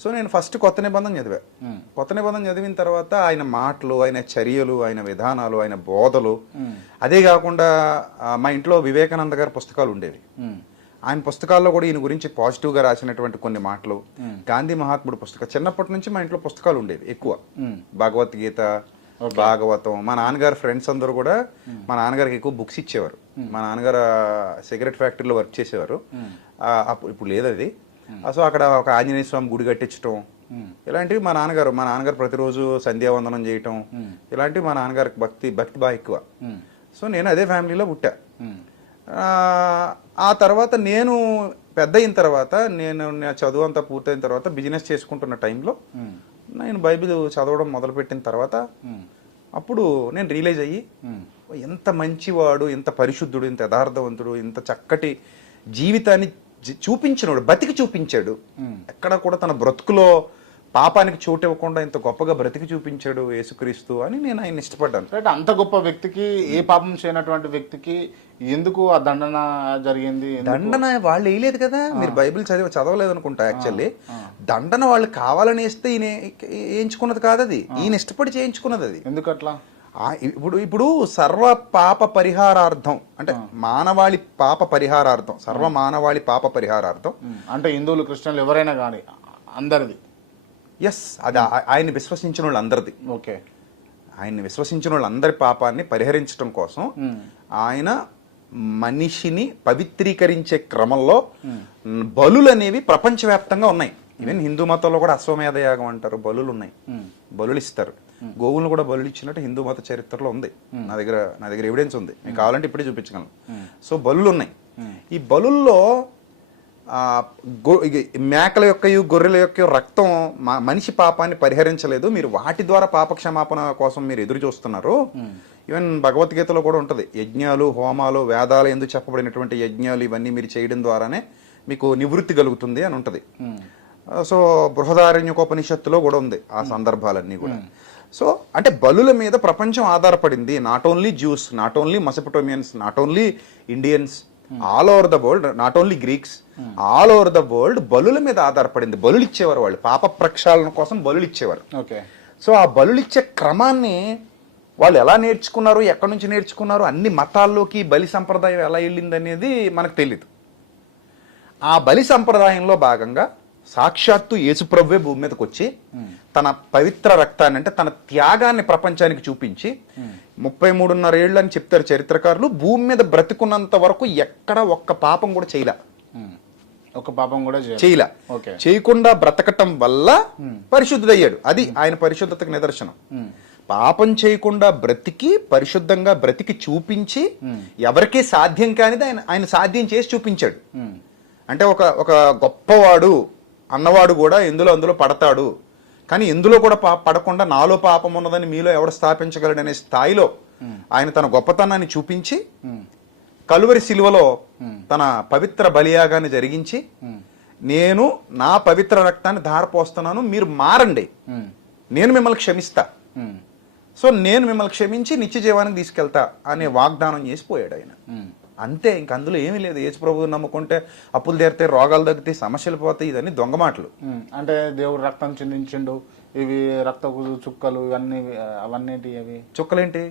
So నేను first కొత్త నిబంధన చదివా. కొత్త నిబంధన చదివిన తర్వాత ఆయన మాటలు, ఆయన చర్యలు, ఆయన విధానాలు, ఆయన బోధలు, అదే కాకుండా మా ఇంట్లో వివేకానంద గారి పుస్తకాలు ఉండేవి. ఆయన పుస్తకాల్లో కూడా ఈయన గురించి పాజిటివ్గా రాసినటువంటి కొన్ని మాటలు, గాంధీ మహాత్ముడు పుస్తకం, చిన్నప్పటి నుంచి మా ఇంట్లో పుస్తకాలు ఉండేవి ఎక్కువ. భగవద్గీత, భాగవతం. మా నాన్నగారు ఫ్రెండ్స్ అందరూ కూడా మా నాన్నగారికి ఎక్కువ బుక్స్ ఇచ్చేవారు. మా నాన్నగారు సిగరెట్ ఫ్యాక్టరీలో వర్క్ చేసేవారు. ఇప్పుడు లేదు అది. సో అక్కడ ఒక ఆంజనేయ స్వామి గుడి కట్టించడం, ఇలాంటివి మా నాన్నగారు ప్రతిరోజు సంధ్యావందనం చేయటం, ఇలాంటివి మా నాన్నగారికి భక్తి బాగా ఎక్కువ. సో నేను అదే ఫ్యామిలీలో పుట్టా. ఆ తర్వాత నేను పెద్ద అయిన తర్వాత, నేను చదువు అంతా పూర్తయిన తర్వాత బిజినెస్ చేసుకుంటున్న టైంలో నేను బైబిల్ చదవడం మొదలుపెట్టిన తర్వాత అప్పుడు నేను రియలైజ్ అయ్యి, ఎంత మంచివాడు, ఎంత పరిశుద్ధుడు, ఎంత యథార్థవంతుడు, ఇంత చక్కటి జీవితాన్ని చూపించినోడు, బతికి చూపించాడు. ఎక్కడ కూడా తన బ్రతుకులో పాపానికి చోటు ఇవ్వకుండా ఇంత గొప్పగా బ్రతికి చూపించాడు యేసుక్రీస్తు అని నేను ఆయన ఇష్టపడ్డాను. అంత గొప్ప వ్యక్తికి, ఏ పాపం చేయనటువంటి వ్యక్తికి ఎందుకు ఆ దండన జరిగింది? దండన వాళ్ళు వేయలేదు కదా, మీరు బైబిల్ చదవలేదు అనుకుంటా. యాక్చువల్లీ దండన వాళ్ళు కావాలని వేస్తే ఈయన వేయించుకున్నది కాదు, అది ఈయన ఇష్టపడి చేయించుకున్నది. అది ఎందుకట్లా? ఇప్పుడు సర్వ పాప పరిహారార్థం, అంటే మానవాళి పాప పరిహారార్థం, సర్వ మానవాళి పాప పరిహారార్థం, అంటే హిందువులు, క్రిస్టియన్లు ఎవరైనా కానీ అందరిది. ఎస్, అది ఆయన విశ్వసించిన వాళ్ళందరిది. ఓకే, ఆయన్ని విశ్వసించిన వాళ్ళందరి పాపాన్ని పరిహరించడం కోసం ఆయన మనిషిని పవిత్రీకరించే క్రమంలో బలులు అనేవి ప్రపంచవ్యాప్తంగా ఉన్నాయి. ఈవెన్ హిందూ మతంలో కూడా అశ్వమేధ యాగం అంటారు, బలులు ఉన్నాయి, బలులు ఇస్తారు. గోవులను కూడా బలులు ఇచ్చినట్టు హిందూ మత చరిత్రలో ఉంది. నా దగ్గర ఎవిడెన్స్ ఉంది, మీకు కావాలంటే ఇప్పుడే చూపించగలను. సో బలులు ఉన్నాయి. ఈ బలుల్లో మేకల యొక్క, గొర్రెల యొక్క రక్తం మనిషి పాపాన్ని పరిహరించలేదు. మీరు వాటి ద్వారా పాప క్షమాపణ కోసం మీరు ఎదురు చూస్తున్నారు. ఈవెన్ భగవద్గీతలో కూడా ఉంటుంది, యజ్ఞాలు, హోమాలు, వేదాలు ఎందుకు చెప్పబడినటువంటి యజ్ఞాలు ఇవన్నీ మీరు చేయడం ద్వారానే మీకు నివృత్తి కలుగుతుంది అని ఉంటుంది. సో బృహదారణ్యకోపనిషత్తులో కూడా ఉంది ఆ సందర్భాలన్నీ కూడా. సో అంటే బలుల మీద ప్రపంచం ఆధారపడింది. Not only Jews, not only Mesopotamians, not only Indians, all over the world, not only Greeks, all over the world బలుల మీద ఆధారపడింది. బలులు ఇచ్చేవారు వాళ్ళు, పాప ప్రక్షాళన కోసం బలులు ఇచ్చేవారు. సో ఆ బలులు ఇచ్చే క్రమాన్ని వాళ్ళు ఎలా నేర్చుకున్నారు, ఎక్కడి నుంచి నేర్చుకున్నారు, అన్ని మతాల్లోకి బలి సంప్రదాయం ఎలా వెళ్ళింది అనేది మనకు తెలియదు. ఆ బలి సంప్రదాయంలో భాగంగా సాక్షాత్తు యేసుప్రభువే భూమి మీదకి వచ్చి తన పవిత్ర రక్తాన్ని, అంటే తన త్యాగాన్ని ప్రపంచానికి చూపించి 33.5 ఏళ్ళు అని చెప్తారు చరిత్రకారులు. భూమి మీద బ్రతికున్నంత వరకు ఎక్కడ ఒక్క పాపం కూడా చేయలే. చేయకుండా బ్రతకటం వల్ల పరిశుద్ధుడయ్యాడు. అది ఆయన పరిశుద్ధతకు నిదర్శనం. పాపం చేయకుండా బ్రతికి, పరిశుద్ధంగా బ్రతికి చూపించి, ఎవరికీ సాధ్యం కానిది ఆయన సాధ్యం చేసి చూపించాడు. అంటే ఒక గొప్పవాడు అన్నవాడు కూడా అందులో పడతాడు, కానీ ఎందులో కూడా పడకుండా నాలో పాపం ఉన్నదని మీలో ఎవడు స్థాపించగలడనే స్థాయిలో ఆయన తన గొప్పతనాన్ని చూపించి కలువరి శిలువలో తన పవిత్ర బలియాగాన్ని జరిగించి, నేను నా పవిత్ర రక్తాన్ని ధారపోస్తున్నాను, మీరు మారండి, నేను మిమ్మల్ని క్షమిస్తా, సో నేను మిమ్మల్ని క్షమించి నిత్య జీవానికి తీసుకెళ్తా అనే వాగ్దానం చేసిపోయాడు ఆయన. అంతే, ఇంక అందులో ఏమీ లేదు. యేసు ప్రభువు నమ్ముకుంటే అప్పులు తీరితే, రోగాలు తగ్గితే, సమస్యలు పోతాయి, ఇదన్నీ దొంగ మాటలు. అంటే దేవుడు రక్తం చిందించిండు, ఇవి రక్తపు చుక్కలు, ఇవన్నీ అవన్నీ అవి చుక్కలేంటి?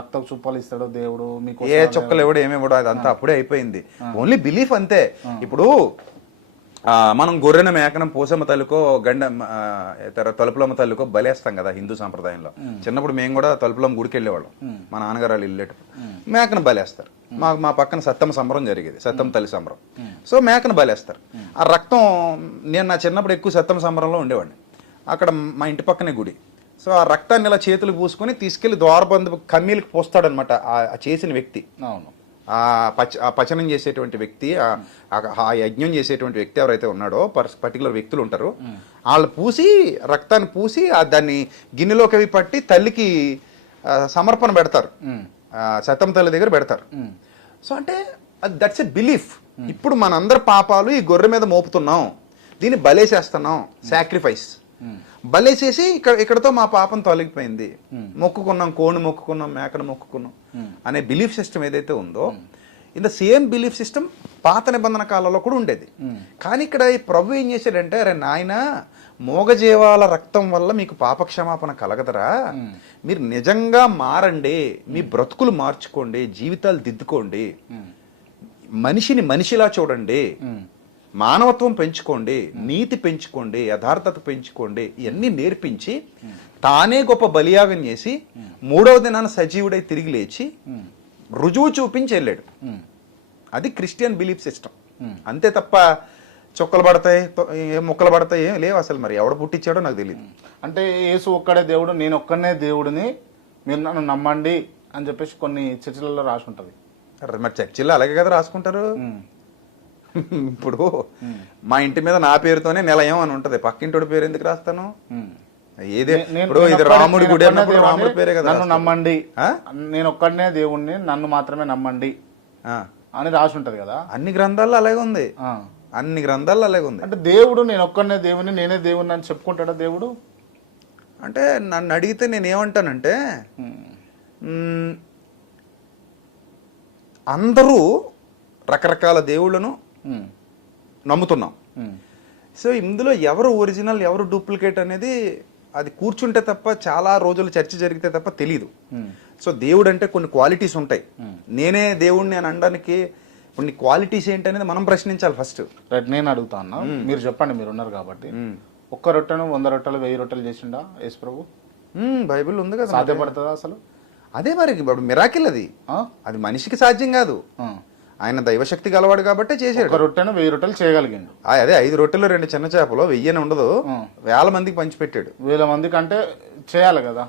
రక్తపు చుక్కలు ఇస్తాడు దేవుడు మీకు. ఏ చుక్కలు ఎవడు ఏమేవాడు అదంతా అప్పుడే అయిపోయింది. ఓన్లీ బిలీఫ్ అంతే. ఇప్పుడు మనం గొర్రెన మేకనం పోసమ్మ తల్లికో తలుపులమ్మ తల్లికో బలేస్తాం కదా హిందూ సాంప్రదాయంలో. చిన్నప్పుడు మేము కూడా తలుపులమ్మ గుడికి వెళ్ళేవాళ్ళం, మా నాన్నగారు వాళ్ళు వెళ్ళేటప్పుడు మేకను బలేస్తారు. మా పక్కన సత్తమ్మ సంబరం జరిగేది, సత్తమ్మ తల్లి సంబరం. సో మేకను బలేస్తారు. ఆ రక్తం, నేను నా చిన్నప్పుడు ఎక్కువ సత్తమ్మ సంబరంలో ఉండేవాడిని. అక్కడ మా ఇంటి పక్కనే గుడి. సో ఆ రక్తాన్ని ఇలా చేతులు పూసుకొని తీసుకెళ్లి ద్వారబంధు కమ్మీలకు పోస్తాడనమాట ఆ చేసిన వ్యక్తి. అవును, ఆ పచనం చేసేటువంటి వ్యక్తి, ఆ యజ్ఞం చేసేటువంటి వ్యక్తి ఎవరైతే ఉన్నాడో, పర్టికులర్ వ్యక్తులు ఉంటారు, వాళ్ళు పూసి, రక్తాన్ని పూసి దాన్ని గిన్నెలోకి అవి పట్టి తల్లికి సమర్పణ పెడతారు, సతమ్మ తల్లి దగ్గర పెడతారు. సో అంటే దట్స్ ఎ బిలీఫ్. ఇప్పుడు మనందరి పాపాలు ఈ గొర్రె మీద మోపుతున్నాం, దీన్ని బలేసేస్తున్నాం, సాక్రిఫైస్ బలేసేసి ఇక్కడతో మా పాపం తొలగిపోయింది, మొక్కుకున్నాం, కోడిని మొక్కుకున్నాం, మేకను మొక్కుకున్నాం అనే బిలీఫ్ సిస్టమ్ ఏదైతే ఉందో, in the same belief system పాత నిబంధన కాలంలో కూడా ఉండేది. కానీ ఇక్కడ ఈ ప్రభు ఏం చేశాడంటే, అరే నాయన, మూగజీవాల రక్తం వల్ల మీకు పాపక్షమాపణ కలగదరా? మీరు నిజంగా మారండి, మీ బ్రతుకులు మార్చుకోండి, జీవితాలు దిద్దుకోండి, మనిషిని మనిషిలా చూడండి, మానవత్వం పెంచుకోండి, నీతి పెంచుకోండి, యథార్థత పెంచుకోండి, ఇవన్నీ నేర్పించి తానే గొప్ప బలియాగం చేసి 3వ దినాన సజీవుడై తిరిగి లేచి రుజువు చూపించి వెళ్ళాడు. అది క్రిస్టియన్ బిలీఫ్ సిస్టమ్. అంతే తప్ప చుక్కలు పడతాయి, ముక్కలు పడతాయి ఏం లేవు అసలు. మరి ఎవడ పుట్టించాడో నాకు తెలియదు. అంటే యేసు ఒక్కడే దేవుడు, నేను ఒక్కనే దేవుడిని, మీరు నన్ను నమ్మండి అని చెప్పేసి కొన్ని చర్చలలో రాసి ఉంటది. మరి చర్చిల్లో అలాగే కదా రాసుకుంటారు. ఇప్పుడు మా ఇంటి మీద నా పేరుతోనే నిలయం అని ఉంటది, పక్కింటోడి పేరు ఎందుకు రాస్తాను? ఏదే ఇప్పుడు ఇది రాముడి గుడి అన్నప్పుడు రాముడి పేరే కదా. నన్ను నమ్మండి, నేను ఒక్కడనే దేవుణ్ణి, నన్ను మాత్రమే నమ్మండి అని రాసి ఉంటది కదా. అన్ని గ్రంథాల్లో అలాగే ఉంది, అన్ని గ్రంథాల్లో అలాగే ఉంది. అంటే దేవుడు నేను ఒక్కడనే దేవుణ్ణి, నేనే దేవుణ్ణి అని చెప్పుకుంటాడా దేవుడు? అంటే నన్ను అడిగితే నేను ఏమంటానంటే, అందరూ రకరకాల దేవుళ్ళను నమ్ముతున్నాం. సో ఇందులో ఎవరు ఒరిజినల్ ఎవరు డూప్లికేట్ అనేది అది కూర్చుంటే తప్ప, చాలా రోజులు చర్చ జరిగితే తప్ప తెలియదు. సో దేవుడు అంటే కొన్ని క్వాలిటీస్ ఉంటాయి. నేనే దేవుణ్ణి అని అనడానికి కొన్ని క్వాలిటీస్ ఏంటి అనేది మనం ప్రశ్నించాలి ఫస్ట్. రైట్, నేను అడుగుతా అన్నా, మీరు చెప్పండి, మీరు ఉన్నారు కాబట్టి. ఒక్క రొట్టెను 100 రొట్టెలు 1000 రొట్టెలు చేసిండా యేసు ప్రభు? బైబిల్ ఉంది కదా. సాధ్యపడుతుందా అసలు? అదే మరి మిరాకిల్ అది. అది మనిషికి సాధ్యం కాదు. ఆయన దైవశక్తి గలవాడు కాబట్టి చేశాడు. ఒక రొట్టెను 1000 రొట్టెలు చేయగలిగిండు. అదే 5 రొట్టెలు 2 చిన్న చేపలు 1000 ఉండదు, 1000 మందికి పంచిపెట్టాడు. 1000 మందికి అంటే చేయాలి కదా,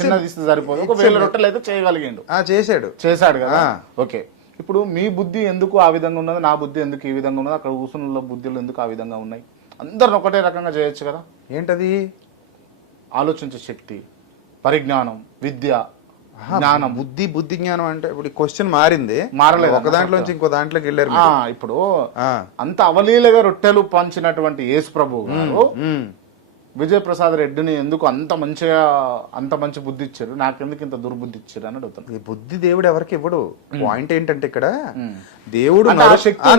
చిన్నది ఇస్తే సరిపోదు. ఒక 1000 రొట్టెలు అయితే చేయగలిగిండు, చేశాడు కదా. ఓకే, ఇప్పుడు మీ బుద్ధి ఎందుకు ఆ విధంగా ఉన్నది, నా బుద్ధి ఎందుకు ఈ విధంగా ఉన్నది, అక్కడ కూర్చున్న బుద్ధులు ఎందుకు ఆ విధంగా ఉన్నాయి? అందరిని ఒకటే రకంగా చేయొచ్చు కదా. ఏంటది? ఆలోచించే శక్తి, పరిజ్ఞానం, విద్య, జ్ఞానం. బుద్ధి జ్ఞానం అంటే ఇప్పుడు క్వశ్చన్ మారింది, మారలేదు. ఒక దాంట్లోంచి ఇంకో దాంట్లోకి వెళ్ళారు. ఇప్పుడు అంత అవలీలగా రొట్టెలు పంచినటువంటి యేసు ప్రభు గారు విజయప్రసాద్ రెడ్డిని ఎందుకు అంత మంచి బుద్ధి ఇచ్చారు, నాకెందుకు ఇంత దుర్బుద్ధి ఇచ్చారు అని అడుగుతాను. ఈ బుద్ధి దేవుడు ఎవరికి ఇవ్వడు. పాయింట్ ఏంటంటే ఇక్కడ దేవుడు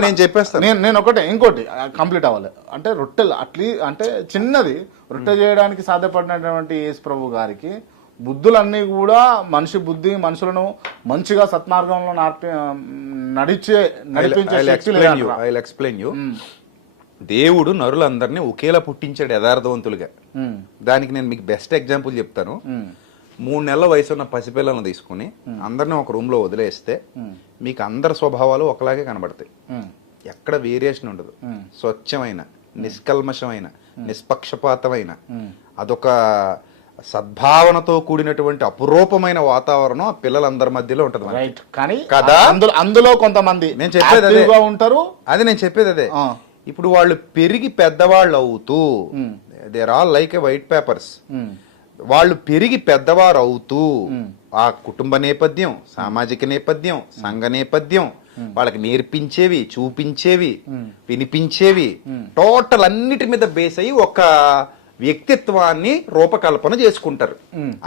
నేను చెప్పేస్తాను. నేను ఒకటే ఇంకోటి కంప్లీట్ అవ్వాలి అంటే రొట్టెలు అంటే చిన్నది రొట్టె చేయడానికి సాధ్యపడినటువంటి యేసు ప్రభు గారికి బుద్ధులన్నీ కూడా మనిషి బుద్ధి, మనుషులను మంచిగా సత్మార్గంలో నడిపించే దేవుడు నరులందరినీ ఒకేలా పుట్టించాడు యథార్థవంతులుగా. దానికి నేను మీకు బెస్ట్ ఎగ్జాంపుల్ చెప్తాను. 3 నెలల వయసు ఉన్న పసిపిల్లలను తీసుకుని అందరినీ ఒక రూమ్ లో వదిలేస్తే మీకు అందరి స్వభావాలు ఒకలాగే కనబడతాయి. ఎక్కడ వేరియేషన్ ఉండదు. స్వచ్ఛమైన, నిష్కల్మషమైన, నిష్పక్షపాతమైన, అదొక సద్భావనతో కూడినటువంటి అపురూపమైన వాతావరణం ఆ పిల్లలందరి మధ్యలో ఉంటది. రైట్, కానీ కదా అందులో కొంతమంది నేను చెప్పేది అదే ఉంటారు. అది నేను చెప్పేది అదే. ఇప్పుడు వాళ్ళు పెరిగి పెద్దవాళ్ళు అవుతూ, they're all like a white papers, వాళ్ళు పెరిగి పెద్దవారు అవుతూ ఆ కుటుంబ నేపథ్యం, సామాజిక నేపథ్యం, సంఘ నేపథ్యం, వాళ్ళకి నేర్పించేవి, చూపించేవి, వినిపించేవి, టోటల్ అన్నిటి మీద బేస్ అయ్యి ఒక వ్యక్తిత్వాన్ని రూపకల్పన చేసుకుంటారు.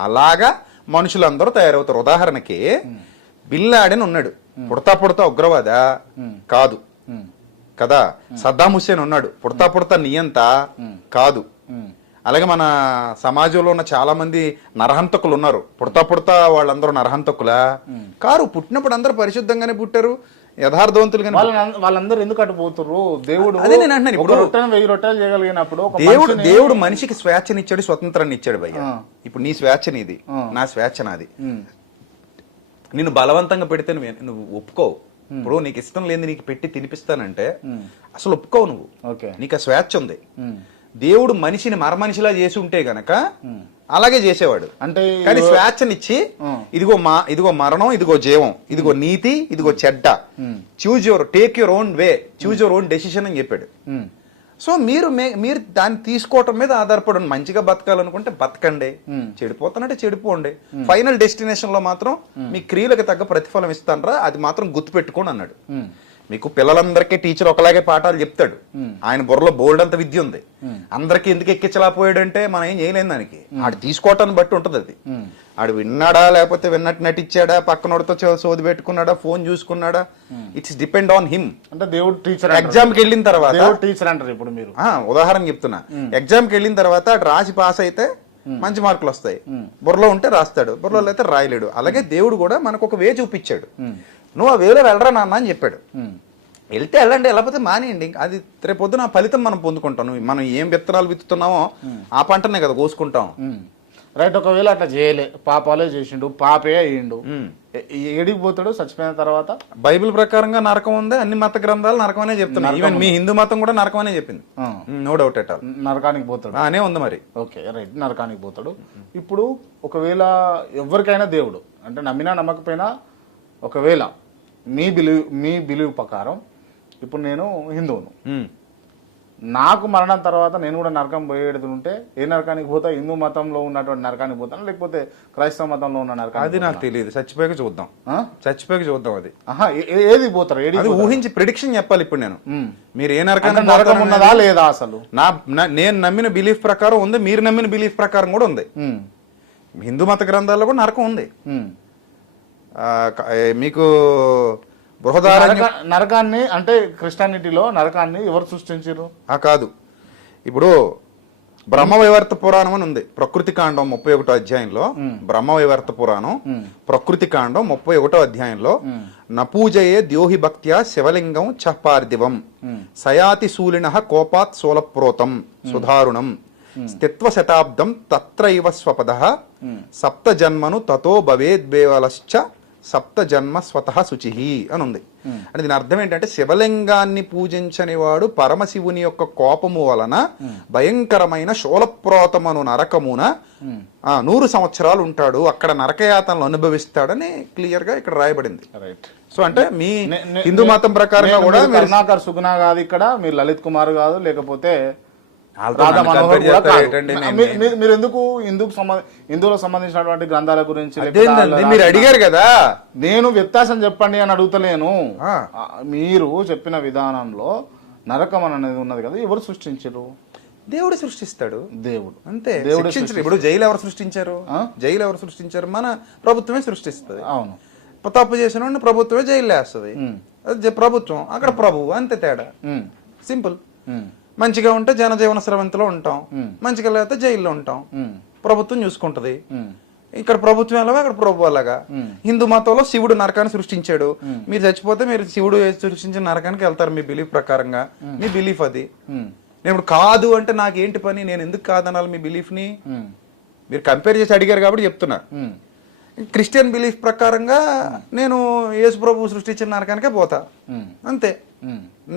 అలాగా మనుషులందరూ తయారవుతారు. ఉదాహరణకి బిన్ లాడెన్ ఉన్నాడు, పుడతా ఉగ్రవాద కాదు కదా. సద్దాం హుస్సేన్ ఉన్నాడు, పుడతా నియంత కాదు. అలాగే మన సమాజంలో ఉన్న చాలా మంది నరహంతకులు ఉన్నారు, పుడతా వాళ్ళందరూ నరహంతకులా కారు. పుట్టినప్పుడు అందరూ పరిశుద్ధంగానే పుట్టారు, యథార్థవంతులుగా. వాళ్ళందరూ ఎందుకు అటు పోతున్నారు? దేవుడు అదే నేను అంటున్నాను. ఇప్పుడు 1000 రొట్టెలు చేయగలిగినప్పుడు దేవుడు మనిషికి స్వేచ్ఛనిచ్చాడు, స్వతంత్రాన్ని ఇచ్చాడు భయ్య. ఇప్పుడు నీ స్వేచ్ఛ నీది, నా స్వేచ్ఛ నాది. నిన్ను బలవంతంగా పెడితే నువ్వు ఒప్పుకోవు. ఇప్పుడు నీకు ఇష్టం లేని నీకు పెట్టి తినిపిస్తానంటే అసలు ఒప్పుకోవు నువ్వు. నీకు ఆ స్వేచ్ఛ ఉంది. దేవుడు మనిషిని మరమనిషిలా చేసి ఉంటే గనక అలాగే చేసేవాడు. అంటే కానీ స్వేచ్ఛనిచ్చి ఇదిగో మరణం, ఇదిగో జీవం, ఇదిగో నీతి, ఇదిగో చెడ్డ, take your own way, choose your own decision అని చెప్పాడు. సో మీరు దాన్ని తీసుకోవటం మీద ఆధారపడి మంచిగా బతకాలనుకుంటే బతకండి, చెడిపోతానంటే చెడిపోండి. ఫైనల్ డెస్టినేషన్ లో మాత్రం మీ క్రియలకు తగ్గ ప్రతిఫలం ఇస్తానరా, అది మాత్రం గుర్తుపెట్టుకోండి అన్నాడు. మీకు పిల్లలందరికీ టీచర్ ఒకలాగే పాఠాలు చెప్తాడు, ఆయన బుర్రలో బోల్డ్ అంత విద్య ఉంది, అందరికి ఎందుకు ఎక్కించలేకపోయాడంటే మనం ఏం చేయలేం దానికి, ఆడు తీసుకోవటాన్ని బట్టి ఉంటది అది. ఆడు విన్నాడా లేకపోతే విన్నట్టు నటించాడా, పక్కనోడితో సోది పెట్టుకున్నాడా, ఫోన్ చూసుకున్నాడా, ఇట్స్ డిపెండ్ ఆన్ హిమ్. అంటే దేవుడు టీచర్, ఎగ్జామ్ కి వెళ్ళిన తర్వాత టీచర్ అంటారు ఇప్పుడు మీరు. ఉదాహరణ చెప్తున్నా, ఎగ్జామ్ కి వెళ్ళిన తర్వాత అటు రాసి పాస్ అయితే మంచి మార్కులు వస్తాయి, బుర్రలో ఉంటే రాస్తాడు, బుర్రలో అయితే రాయలేడు. అలాగే దేవుడు కూడా మనకు ఒక వే చూపించాడు, నువ్వు ఆ వేలో వెళ్ళరా నాన్న అని చెప్పాడు. వెళ్తే వెళ్ళండి, వెళ్ళకపోతే మానేయండి. అది రేపు పొద్దున ఫలితం మనం పొందుకుంటాం. మనం ఏం విత్తనాలు విత్తుతున్నామో ఆ పంటనే కదా కోసుకుంటాం. రైట్. ఒకవేళ అట్లా చేయలే, పాపాలే చేసిండు, పాపే అయ్యిండు, ఏడికి పోతాడు చచ్చిపోయిన తర్వాత? బైబిల్ ప్రకారంగా నరకం ఉంది, అన్ని మత గ్రంథాలు నరకం అనే చెప్తున్నాయి. ఈవెన్ మీ హిందూ మతం కూడా నరకం అనే చెప్పింది, నో డౌట్ ఎట్ ఆల్. నరకానికి పోతాడు అనే ఉంది మరి. ఓకే రైట్, నరకానికి పోతాడు. ఇప్పుడు ఒకవేళ ఎవరికైనా దేవుడు అంటే నమ్మినా నమ్మకపోయినా, ఒకవేళ మీ బిలీవ్ ప్రకారం ఇప్పుడు నేను హిందువును, నాకు మరణం తర్వాత నేను కూడా నరకం పోయేది ఉంటే ఏ నరకానికి పోతా? హిందూ మతంలో ఉన్నటువంటి నరకానికి పోతాను, లేకపోతే క్రైస్తవ మతంలో ఉన్న నరకానికి? అది నాకు తెలియదు, చచ్చిపోయాక చూద్దాం. అది ఏది పోతారు? అది ఊహించి ప్రిడిక్షన్ చెప్పాలి ఇప్పుడు నేను. మీరు ఏ నరకం ఉన్నదా లేదా? అసలు నేను నమ్మిన బిలీఫ్ ప్రకారం ఉంది, మీరు నమ్మిన బిలీఫ్ ప్రకారం కూడా ఉంది. హిందూ మత గ్రంథాల్లో కూడా నరకం ఉంది. మీకు నరకాన్ని అంటే క్రిస్టియానిటీలో నరకాన్ని ఎవరు సృష్టించారు? కాదు, ఇప్పుడు బ్రహ్మవైవర్త పురాణం అని ఉంది, ప్రకృతి కాండం 31వ అధ్యాయంలో. బ్రహ్మవైవర్త పురాణం ప్రకృతి కాండం 31వ అధ్యాయంలో, నపూజయే ద్యోహి భక్త్యా శివలింగం చ పార్థివం సయాతి శూలిన కోపాత్ సోలప్రోతం సుధారుణం స్థిత్వ శతాబ్దం తత్రైవ స్వపదః సప్త జన్మను తతో భవేద్వేవలశ్చ సప్త జన్మ స్వతః శుచిహి అని ఉంది. అంటే దీని అర్థం ఏంటంటే, శివలింగాన్ని పూజించని వాడు పరమశివుని యొక్క కోపము వలన భయంకరమైన శూలప్రోతమను నరకమున 100 సంవత్సరాలు ఉంటాడు, అక్కడ నరకయాతనలు అనుభవిస్తాడని క్లియర్ గా ఇక్కడ రాయబడింది. సో అంటే మీ హిందూ మతం ప్రకారంగా కూడా కరుణాకర్ సుగుణ కాదు, ఇక్కడ మీరు లలిత్ కుమార్ కాదు, లేకపోతే మీరు ఎందుకు హిందువులకు సంబంధించినటువంటి గ్రంథాల గురించి మీరు అడిగారు కదా, నేను వ్యత్యాసం చెప్పండి అని అడుగుతలేను. మీరు చెప్పిన విధానంలో నరకం అనేది ఉన్నది కదా, ఎవరు సృష్టించారు? దేవుడు సృష్టిస్తాడు. దేవుడు అంతే. దేవుడు ఇప్పుడు జైలు ఎవరు సృష్టించారు? జైలు ఎవరు సృష్టించారు? మన ప్రభుత్వమే సృష్టిస్తుంది. అవును. తప్పు చేసిన వాడిని ప్రభుత్వమే జైలు వేస్తుంది, అది ప్రభుత్వం, అక్కడ ప్రభువు, అంతే తేడా. సింపుల్. మంచిగా ఉంటే జనజీవన స్రవంతిలో ఉంటాం, మంచిగా లేకపోతే జైల్లో ఉంటాం, ప్రభుత్వం చూసుకుంటది. ఇక్కడ ప్రభుత్వం ఎలాగా అక్కడ ప్రభు అలాగా. హిందూ మతంలో శివుడు నరకాన్ని సృష్టించాడు, మీరు చచ్చిపోతే మీరు శివుడు సృష్టించిన నరకానికి వెళ్తారు మీ బిలీఫ్ ప్రకారంగా. మీ బిలీఫ్ అది. నేను ఇప్పుడు కాదు అంటే నాకేంటి పని? నేను ఎందుకు కాదనాలి మీ బిలీఫ్ ని? మీరు కంపేర్ చేసి అడిగారు కాబట్టి చెప్తున్నా. క్రిస్టియన్ బిలీఫ్ ప్రకారంగా నేను యేసు ప్రభు సృష్టించిన నరకానికే పోతా, అంతే.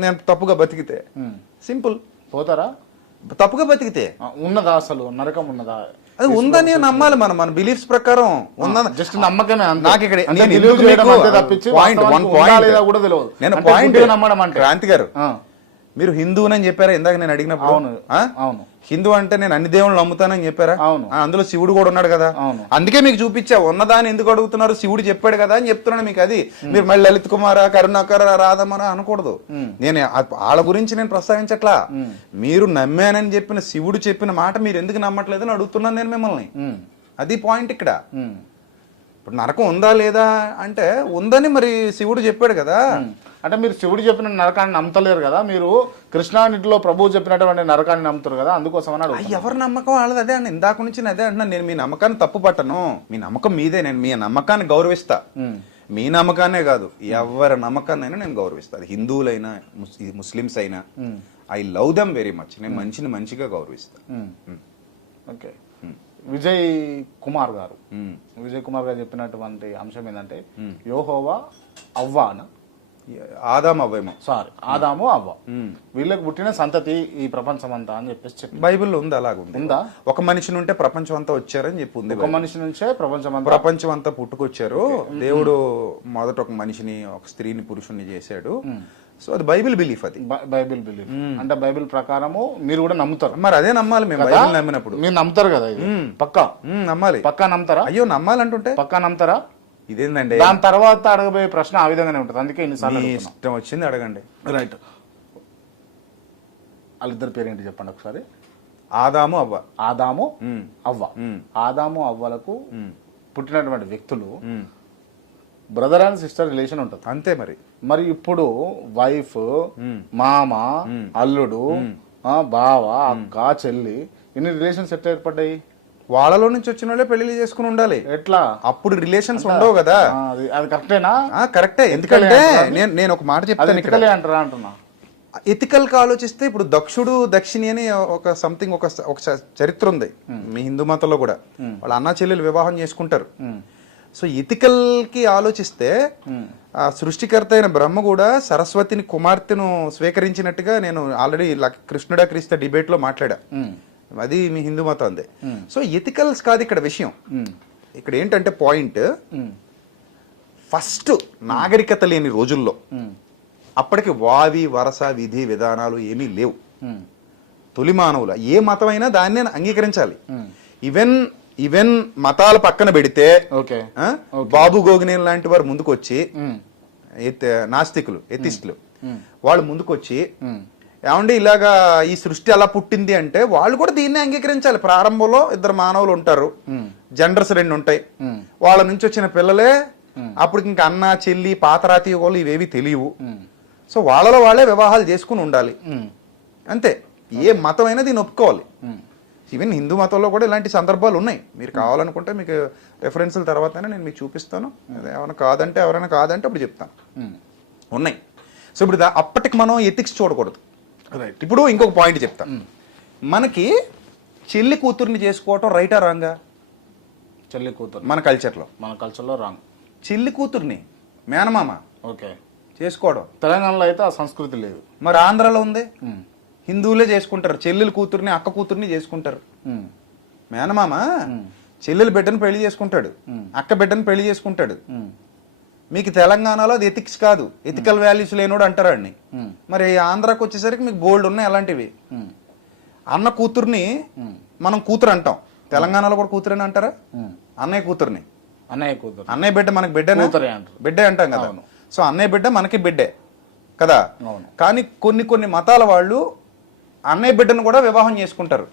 నేను తప్పుగా బతికితే సింపుల్. పోతారా? తప్పుగా బతికితే ఉన్నదా? అసలు నరకం ఉన్నదా? అది ఉందని నమ్మాలి మనం, మన బిలీఫ్స్ ప్రకారం ఉందని. జస్ట్ నమ్మకమే. నాకు ఇక్కడ క్రాంతి గారు, మీరు హిందువునని చెప్పారా ఇందాక నేను అడిగినప్పుడు? అవును. హిందూ అంటే నేను అన్ని దేవుళ్ళు నమ్ముతానని చెప్పారా? అవును. అందులో శివుడు కూడా ఉన్నాడు కదా, అందుకే మీకు చూపించా. ఉన్నదాన్ని ఎందుకు అడుగుతున్నారు? శివుడు చెప్పాడు కదా అని చెప్తున్నాను మీకు. అది మీరు మళ్ళీ లలిత్ కుమార, కరుణాకర, రాధమర అనకూడదు. నేను వాళ్ళ గురించి నేను ప్రస్తావించట్లా. మీరు నమ్మానని చెప్పిన శివుడు చెప్పిన మాట మీరు ఎందుకు నమ్మట్లేదని అడుగుతున్నాను నేను మిమ్మల్ని. అది పాయింట్ ఇక్కడ. ఇప్పుడు నరకం ఉందా లేదా అంటే ఉందని మరి శివుడు చెప్పాడు కదా. అంటే మీరు శివుడు చెప్పిన నరకాన్ని నమ్మతలేరు కదా, మీరు కృష్ణానిటిలో ప్రభువు చెప్పినటువంటి నరకాన్ని నమ్ముతారు కదా, అందుకోసం అని. ఎవరి నమ్మకం వాళ్ళది. అదే అండి, ఇందాక నుంచి అదే అంటున్నాను. నేను మీ నమ్మకాన్ని తప్పు పట్టను, మీ నమ్మకం మీదే, నేను మీ నమ్మకాన్ని గౌరవిస్తా. మీ నమ్మకాన్నే కాదు, ఎవరి నమ్మకాన్నైనా నేను గౌరవిస్తా. అది హిందువులైనా ముస్లిమ్స్ అయినా, I love them very much. నేను మంచిని మంచిగా గౌరవిస్తా. ఓకే. విజయ్ కుమార్ గారు చెప్పినటువంటి అంశం ఏంటంటే, యెహోవా అవ్వానా, ఆదాము అవ్వేమో, ఆదాము అవ్వ వీళ్ళకి పుట్టిన సంతతి ఈ ప్రపంచం అంతా అని చెప్పేసి బైబిల్లో ఉంది. అలాగుంది. ఉందా? ఒక మనిషి నుంటే ప్రపంచం అంతా వచ్చారని చెప్పి ఉంది. ఒక మనిషి నుంచే ప్రపంచం అంతా పుట్టుకొచ్చారు. దేవుడు మొదట ఒక మనిషిని, ఒక స్త్రీని, పురుషుణ్ణి చేశాడు. సో అది బైబిల్ బిలీఫ్. అది బైబిల్ బిలీఫ్. అంటే బైబిల్ ప్రకారము మీరు కూడా నమ్ముతారు. మరి అదే నమ్మాలి. మేము బైబిల్ నమ్మినప్పుడు మీరు నమ్ముతారు కదా, పక్కా నమ్మాలి. పక్కా నమ్ముతారా? అయ్యో నమ్మాలంటుంటే పక్కా నమ్ముతారా? ఇదేందండి, దాని తర్వాత అడగబోయే ప్రశ్న ఆ విధంగానే ఉంటుంది, అందుకే ఇన్నిసార్లు మీ అడుగుతున్నా. ఇష్టం వచ్చింది అడగండి. రైట్, వాళ్ళిద్దరు పేరేంటి చెప్పండి ఒకసారి. ఆదాము అవ్వ. ఆదాము ఉమ్, అవ్వ. ఉమ్, ఆదాము అవ్వలకు ఉమ్, పుట్టినటువంటి వ్యక్తులు ఉమ్. బ్రదర్ అండ్ సిస్టర్ రిలేషన్ ఉంటుంది. అంతే మరి. మరి ఇప్పుడు వైఫ్, ఉమ్, మామ, ఉమ్, అల్లుడు, బావ, అక్క, చెల్లి, ఇన్ని రిలేషన్స్ ఎట్లా ఏర్పడ్డాయి? వాళ్ళలో నుంచి వచ్చిన వాళ్ళే పెళ్లి చేసుకుని ఉండాలి. ఎట్లా? అప్పుడు రిలేషన్స్ ఉండవు కదా. అది కరెక్టేనా? కరెక్టే. ఎందుకంటే నేను ఒక మాట చెప్తాను ఇక్కడ. ఎథికలే అంటారా అంటున్నా. ఎథికల్ గా ఆలోచిస్తే ఇప్పుడు దక్షుడు దక్షిణి అని ఒక సంథింగ్ ఒక చరిత్ర ఉంది మీ హిందూ మతంలో కూడా. వాళ్ళ అన్న చెల్లెలు వివాహం చేసుకుంటారు. సో ఎథికల్ కి ఆలోచిస్తే ఆ సృష్టికర్త అయిన బ్రహ్మ కూడా సరస్వతిని కుమార్తెను స్వీకరించినట్టుగా నేను ఆల్రెడీ కృష్ణుడా క్రీస్తు డిబేట్ లో మాట్లాడా. అది మీ హిందూ మతం అందే. సో ఎథికల్స్ కాదు ఇక్కడ విషయం. ఇక్కడ ఏంటంటే పాయింట్, ఫస్ట్ నాగరికత లేని రోజుల్లో అప్పటికి వావి వరస విధి విధానాలు ఏమీ లేవు. తొలి మానవుల ఏ మతమైనా దాన్నే అంగీకరించాలి. ఈవెన్ మతాల పక్కన పెడితే బాబు గోగినేని లాంటి వారు ముందుకు వచ్చి, నాస్తికులు ఎథిస్టులు వాళ్ళు ముందుకు వచ్చి, ఏమండి ఇలాగా ఈ సృష్టి అలా పుట్టింది అంటే వాళ్ళు కూడా దీన్నే అంగీకరించాలి. ప్రారంభంలో ఇద్దరు మానవులు ఉంటారు, జెండర్స్ 2 ఉంటాయి, వాళ్ళ నుంచి వచ్చిన పిల్లలే. అప్పుడు ఇంకా అన్న చెల్లి పాతరాతి వాళ్ళు ఇవేవి తెలియవు. సో వాళ్ళలో వాళ్ళే వివాహాలు చేసుకుని ఉండాలి అంతే. ఏ మతమైనా దీన్ని ఒప్పుకోవాలి. ఈవెన్ హిందూ మతంలో కూడా ఇలాంటి సందర్భాలు ఉన్నాయి. మీరు కావాలనుకుంటే మీకు రెఫరెన్స్ల తర్వాతనే నేను మీకు చూపిస్తాను. ఎవరైనా కాదంటే అప్పుడు చెప్తాను. ఉన్నాయి. సో ఇప్పుడు అప్పటికి మనం ఎథిక్స్ చూడకూడదు. ఇప్పుడు ఇంకొక పాయింట్ చెప్తాను. మనకి చెల్లి కూతుర్ని చేసుకోవటం రైటా రాంగా? చెల్లి కూతురు మన కల్చర్లో రాంగ్. చెల్లి కూతుర్ని మేనమామ ఓకే చేసుకోవడం. తెలంగాణలో అయితే ఆ సంస్కృతి లేదు. మరి ఆంధ్రాలో ఉంది. హిందువులే చేసుకుంటారు, చెల్లెలు కూతుర్ని అక్క కూతుర్ని చేసుకుంటారు. మేనమామ చెల్లెలు బిడ్డను పెళ్లి చేసుకుంటాడు, అక్క బిడ్డను పెళ్లి చేసుకుంటాడు. మీకు తెలంగాణలో అది ఎథిక్స్ కాదు, ఎథికల్ వాల్యూస్ లేనోడు అంటారు అండి. మరి ఆంధ్రాకి వచ్చేసరికి మీకు బోల్డ్ ఉన్నాయి అలాంటివి. అన్న కూతుర్ని మనం కూతురు అంటాం, తెలంగాణలో కూడా కూతురు అని అంటారా? అన్నయ్య కూతుర్ని అన్నయ్య బిడ్డ మనకి బిడ్డే అంటాం కదా. సో అన్నయ్య బిడ్డ మనకి బిడ్డే కదా. కానీ కొన్ని మతాల వాళ్ళు అన్నయ్య బిడ్డను కూడా వివాహం చేసుకుంటారు.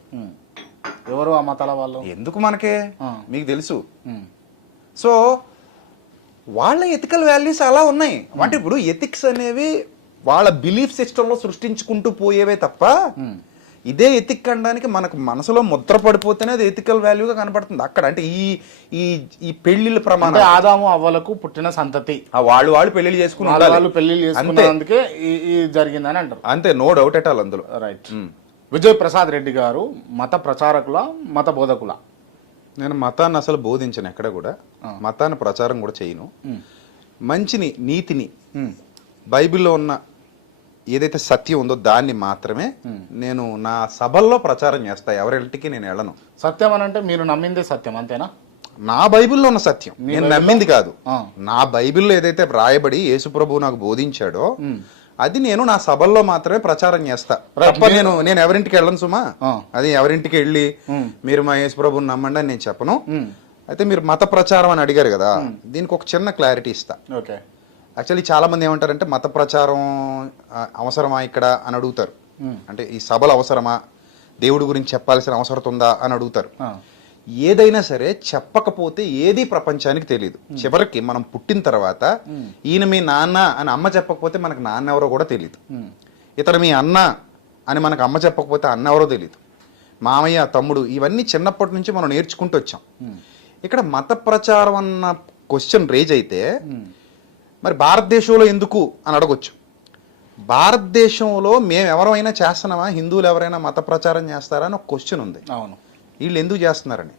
ఎవరు ఆ మతాల వాళ్ళు? ఎందుకు మనకే మీకు తెలుసు. సో వాళ్ళ ఎథికల్ వాల్యూస్ అలా ఉన్నాయి. అంటే ఇప్పుడు ఎథిక్స్ అనేవి వాళ్ళ బిలీఫ్ సిస్టంలో సృష్టించుకుంటూ పోయేవే తప్ప, ఇదే ఎథిక్ అనడానికి మనకు మనసులో ముద్ర పడిపోతేనే అది ఎథికల్ వాల్యూగా కనపడుతుంది అక్కడ. అంటే ఈ పెళ్లిళ్ళ ప్రమాణం ఆదాము అవ్వలకు పుట్టిన సంతతి వాళ్ళు పెళ్లిళ్ళు చేసుకుని అందుకే జరిగిందని అంటారు. అంతే, నో డౌట్ ఎట్ ఆల్ అందులో. రైట్. విజయ్ ప్రసాద్ రెడ్డి గారు మత ప్రచారకుల మత బోధకుల? నేను మతాన్ని అసలు బోధించను, ఎక్కడ కూడా మతాన్ని ప్రచారం కూడా చేయను. మంచిని, నీతిని, బైబిల్లో ఉన్న ఏదైతే సత్యం ఉందో దాన్ని మాత్రమే నేను నా సభల్లో ప్రచారం చేస్తా. ఎవరింటికి నేను వెళ్ళను. సత్యం అని అంటే మీరు నమ్మిందే సత్యం అంతేనా? నా బైబిల్లో ఉన్న సత్యం, నేను నమ్మింది కాదు. నా బైబిల్లో ఏదైతే రాయబడి యేసుప్రభువు నాకు బోధించాడో అది నేను నా సభల్లో మాత్రమే ప్రచారం చేస్తా తప్ప నేను ఎవరింటికి వెళ్ళను సుమా. అది ఎవరింటికి వెళ్ళి మీరు మా యేసుప్రభుని నమ్మండి అని నేను చెప్పను. అయితే మీరు మత ప్రచారం అని అడిగారు కదా, దీనికి ఒక చిన్న క్లారిటీ ఇస్తా. యాక్చువల్లీ చాలా మంది ఏమంటారంటే మత ప్రచారం అవసరమా ఇక్కడ అని అడుగుతారు. అంటే ఈ సభలు అవసరమా, దేవుడి గురించి చెప్పాల్సిన అవసరం ఉందా అని అడుగుతారు. ఏదైనా సరే చెప్పకపోతే ఏది ప్రపంచానికి తెలియదు. చివరికి మనం పుట్టిన తర్వాత ఈయన మీ నాన్న అని అమ్మ చెప్పకపోతే మనకు నాన్న ఎవరో కూడా తెలియదు. ఇతడు మీ అన్న అని మనకు అమ్మ చెప్పకపోతే అన్న ఎవరో తెలియదు. మామయ్య, తమ్ముడు, ఇవన్నీ చిన్నప్పటి నుంచి మనం నేర్చుకుంటూ వచ్చాం. ఇక్కడ మత ప్రచారం అన్న క్వశ్చన్ రేజ్ అయితే మరి భారతదేశంలో ఎందుకు అని అడగొచ్చు. భారతదేశంలో మేము ఎవరైనా చేస్తున్నామా, హిందువులు ఎవరైనా మత ప్రచారం చేస్తారా అని ఒక క్వశ్చన్ ఉంది. అవును, వీళ్ళు ఎందుకు చేస్తున్నారని.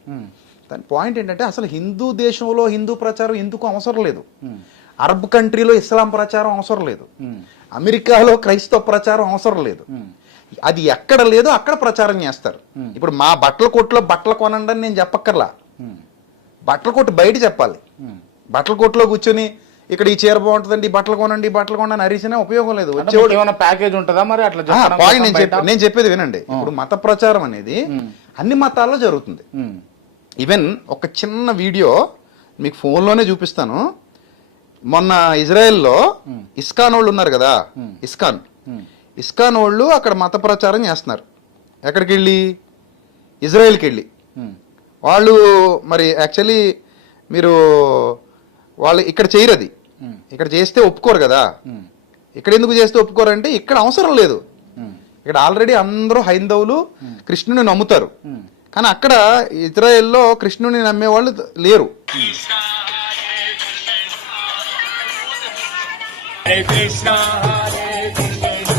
దాని పాయింట్ ఏంటంటే అసలు హిందూ దేశంలో హిందూ ప్రచారం ఎందుకు అవసరం లేదు. అరబ్ కంట్రీలో ఇస్లాం ప్రచారం అవసరం లేదు. అమెరికాలో క్రైస్తవ ప్రచారం అవసరం లేదు. అది ఎక్కడ లేదో అక్కడ ప్రచారం చేస్తారు. ఇప్పుడు మా బట్టల కొట్టులో బట్టలు కొనండి అని నేను చెప్పక్కర్లా. బట్టల కొట్టు బయట చెప్పాలి. బట్టల కొట్టులో కూర్చొని ఇక్కడ ఈ చీర బాగుంటుందండి, బట్టలు కొనండి అని అరిసినా ఉపయోగం లేదు. ప్యాకేజ్ ఉంటుందా మరి అట్లా? పాయింట్ నేను చెప్పేది వినండి. ఇప్పుడు మత ప్రచారం అనేది అన్ని మతాల్లో జరుగుతుంది. ఈవెన్ ఒక చిన్న వీడియో మీకు ఫోన్లోనే చూపిస్తాను. మొన్న ఇజ్రాయెల్లో ఇస్కాన్ వాళ్ళు ఉన్నారు కదా, ఇస్కాన్ వాళ్ళు అక్కడ మత ప్రచారం చేస్తున్నారు. ఎక్కడికి వెళ్ళి? ఇజ్రాయెల్కి వెళ్ళి. వాళ్ళు మరి యాక్చువల్లీ మీరు వాళ్ళు ఇక్కడ చేయరు, అది ఇక్కడ చేస్తే ఒప్పుకోరు కదా. ఇక్కడ ఎందుకు చేస్తే ఒప్పుకోరు అంటే ఇక్కడ అవసరం లేదు. ఇక్కడ ఆల్రెడీ అందరూ హైందవులు కృష్ణుని నమ్ముతారు. కానీ అక్కడ ఇజ్రాయెల్లో కృష్ణుని నమ్మేవాళ్ళు లేరు. Hare Krishna, Hare Krishna.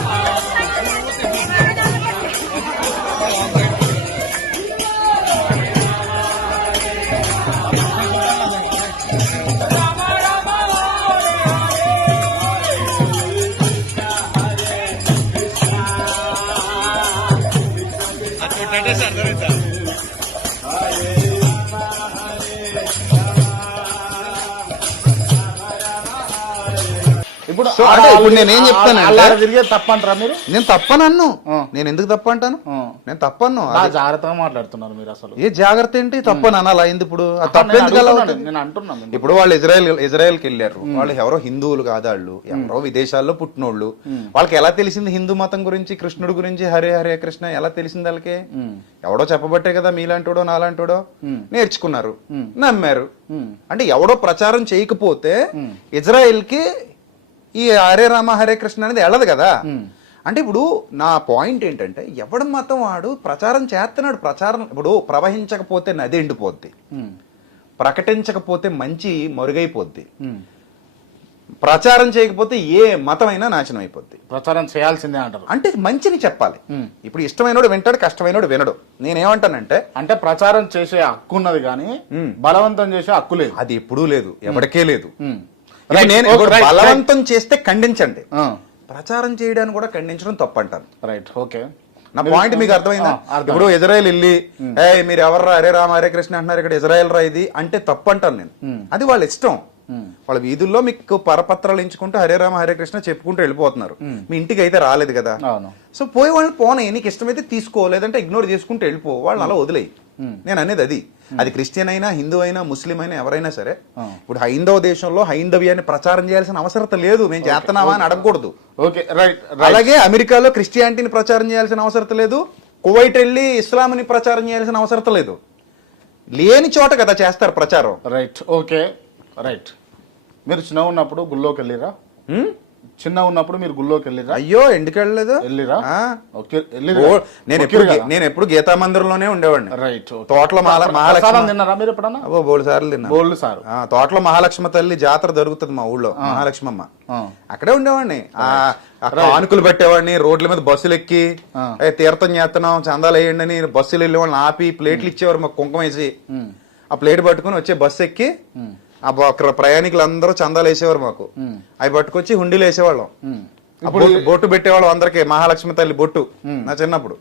ఇప్పుడు సో అంటే ఇప్పుడు నేను ఏం చెప్తానంటే తిరిగే తప్పంటారా మీరు? నేను తప్పనన్ను. నేను ఎందుకు తప్పంటాను? నేను తప్పను. జాగ్రత్తగా మాట్లాడుతున్నారు మీరు. అసలు ఏ జాగ్రత్త ఏంటి? తప్పని అనాలా? ఎందుకు ఇప్పుడు తప్పెందుకు? నేను అంటున్నాను. ఇప్పుడు వాళ్ళు ఇజ్రాయెల్కి వెళ్ళారు. వాళ్ళు ఎవరో హిందువులు కాదు, వాళ్ళు ఎవరో విదేశాల్లో పుట్టినోళ్ళు. వాళ్ళకి ఎలా తెలిసింది హిందూ మతం గురించి, కృష్ణుడి గురించి, హరే హరే కృష్ణ ఎలా తెలిసింది వాళ్ళకి? ఎవడో చెప్పబట్టే కదా, మీలాంటోడో నాలాంటోడో నేర్చుకున్నారు, నమ్మారు. అంటే ఎవడో ప్రచారం చేయకపోతే ఇజ్రాయెల్ కి ఈ హరే రామ హరే కృష్ణ అనేది వెళ్ళదు కదా. అంటే ఇప్పుడు నా పాయింట్ ఏంటంటే, ఎవడి మతం వాడు ప్రచారం చేస్తున్నాడు. ప్రచారం ఇప్పుడు ప్రవహించకపోతే నది ఎండిపోద్ది, ప్రకటించకపోతే మంచి మరుగైపోద్ది, ప్రచారం చేయకపోతే ఏ మతమైనా నాశనం అయిపోద్ది. ప్రచారం చేయాల్సిందే అంటారు. అంటే మంచిని చెప్పాలి. ఇప్పుడు ఇష్టమైనోడు వింటాడు, కష్టమైనోడు వినడు. నేనేమంటానంటే, అంటే ప్రచారం చేసే హక్కు ఉన్నది కానీ బలవంతం చేసే హక్కు లేదు. అది ఎప్పుడూ లేదు, ఎవరికే లేదు. నేను బలవంతం చేస్తే ఖండించండి, ప్రచారం చేయడానికి కూడా ఖండించడం తప్పంటాను. Right, okay. నా పాయింట్ మీకు అర్థమైందా? ఇప్పుడు ఇజ్రాయెల్ వెళ్ళి మీరు ఎవర్రా హరే రామ హరే కృష్ణ అంటున్నారు, ఇక్కడ ఇజ్రాయెల్ రా ఇది అంటే తప్పంటాను నేను. అది వాళ్ళ ఇష్టం. వాళ్ళ వీధుల్లో మీకు పరపత్రాలు ఎంచుకుంటూ హరే రామ హరే కృష్ణ చెప్పుకుంటూ వెళ్ళిపోతున్నారు. మీ ఇంటికి అయితే రాలేదు కదా. సో పోయి వాళ్ళని పోనీ, నీకు ఇష్టమైతే తీసుకో, లేదంటే ఇగ్నోర్ చేసుకుంటూ వెళ్ళిపో, వాళ్ళని అలా వదిలేయి. నేను అనేది అది. అది క్రిస్టియన్ అయినా, హిందూ అయినా, ముస్లిం అయినా, ఎవరైనా సరే. ఇప్పుడు హైందవ దేశంలో హైందవ్యాన్ని ప్రచారం చేయాల్సిన అవసరం లేదు. మేము చేస్తున్నామా అని అడగకూడదు. అలాగే అమెరికాలో క్రిస్టియానిటీని ప్రచారం చేయాల్సిన అవసరం లేదు. కువైట్ వెళ్ళి ఇస్లాంని ప్రచారం చేయాల్సిన అవసరం లేదు. లేని చోట కదా చేస్తారు ప్రచారం. Right, okay, right. మీరు చిన్న ఉన్నప్పుడు గుళ్ళోకి వెళ్ళిరా? చిన్న ఉన్నప్పుడు మీరు గుళ్ళోకి వెళ్ళిరా? అయ్యో, ఎందుకు వెళ్ళలేదు? వెళ్ళిరా? నేను ఎప్పుడు గీతా మందిరంలోనే ఉండేవాడిని. రైట్. తోటలో మహాలక్ష్మి తిన్నారా మీరు ఎప్పుడన్నా? బోల్డ్ సార్లు తిన్నా. బోల్డ్ సార్. తోటలో మహాలక్ష్మి తల్లి జాతర జరుగుతుంది మా ఊళ్ళో, మహాలక్ష్మమ్మ. అక్కడే ఉండేవాడిని. కానుకలు పెట్టేవాడిని, రోడ్ల మీద బస్సులు ఎక్కి తీర్థం చేస్తున్నాం చందాలు వేయండి అని బస్సులు వెళ్ళే వాళ్ళని ఆపి ప్లేట్లు ఇచ్చేవారు మాకు, కుంకుమ వేసి. ఆ ప్లేట్ పట్టుకుని వచ్చే బస్సు ఎక్కి ఆ ప్రయాణికులు అందరూ చందాలు వేసేవారు మాకు. అవి పట్టుకొచ్చి హుండీలు వేసేవాళ్ళం. బొట్టు పెట్టేవాళ్ళం అందరికి, మహాలక్ష్మి తల్లి బొట్టు. నా చిన్నప్పుడు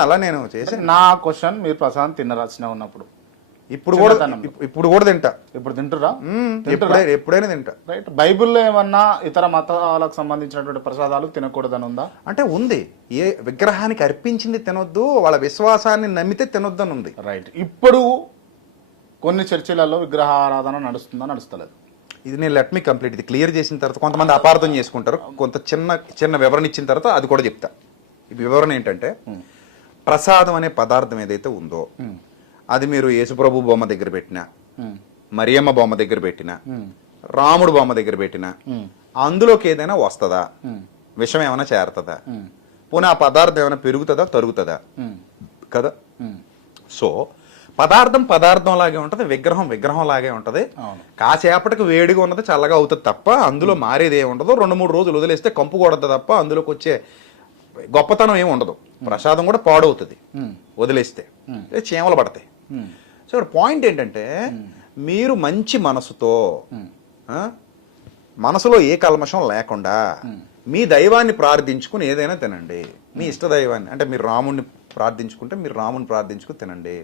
అలా నేను చేసి. నా క్వశ్చన్, మీరు ప్రసాదం తిన్నరా చిన్న ఉన్నప్పుడు? ఇప్పుడు కూడా తింటా. ఇప్పుడు తింటురా? ఎప్పుడైనా తింటా. రైట్. బైబిల్లో ఏమన్నా ఇతర మతాలకు సంబంధించినటువంటి ప్రసాదాలు తినకూడదని ఉందా? అంటే ఉంది. ఏ విగ్రహానికి అర్పించింది తినొద్దు, వాళ్ళ విశ్వాసాన్ని నమ్మితే తినొద్దు అని ఉంది. రైట్. ఇప్పుడు కొన్ని చర్చిలలో విగ్రహారాధన నడుస్తుందా, నడుస్తలేదు? ఇది నేను లెట్ మీ కంప్లీట్. ఇది క్లియర్ చేసిన తర్వాత కొంతమంది అపార్థం చేసుకుంటారు. కొంత చిన్న వివరణ ఇచ్చిన తర్వాత అది కూడా చెప్తా. ఈ వివరణ ఏంటంటే, ప్రసాదం అనే పదార్థం ఏదైతే ఉందో అది మీరు యేసుప్రభు బొమ్మ దగ్గర పెట్టినా, మరియమ్మ బొమ్మ దగ్గర పెట్టినా, రాముడు బొమ్మ దగ్గర పెట్టినా అందులోకి ఏదైనా వస్తుందా? విషం ఏమైనా చేరుతుందా? పోనీ ఆ పదార్థం ఏమైనా పెరుగుతుందా, తరుగుతుందా? కదా. సో పదార్థం లాగే ఉంటది, విగ్రహం లాగే ఉంటది. కాసేపటికి వేడిగా ఉన్నది చల్లగా అవుతుంది తప్ప అందులో మారేది ఏమి ఉండదు. 2-3 రోజులు వదిలేస్తే కంపు కొడదు తప్ప అందులోకి వచ్చే గొప్పతనం ఏమి ఉండదు. ప్రసాదం కూడా పాడవుతుంది వదిలేస్తే, చీమలు పడతాయి. సో ఇక్కడ పాయింట్ ఏంటంటే, మీరు మంచి మనసుతో, మనసులో ఏ కల్మషం లేకుండా మీ దైవాన్ని ప్రార్థించుకుని ఏదైనా తినండి. మీ ఇష్ట దైవాన్ని, అంటే మీరు రాముడిని ప్రార్థించుకుంటే మీరు రాముని ప్రార్థించుకుని తినండి.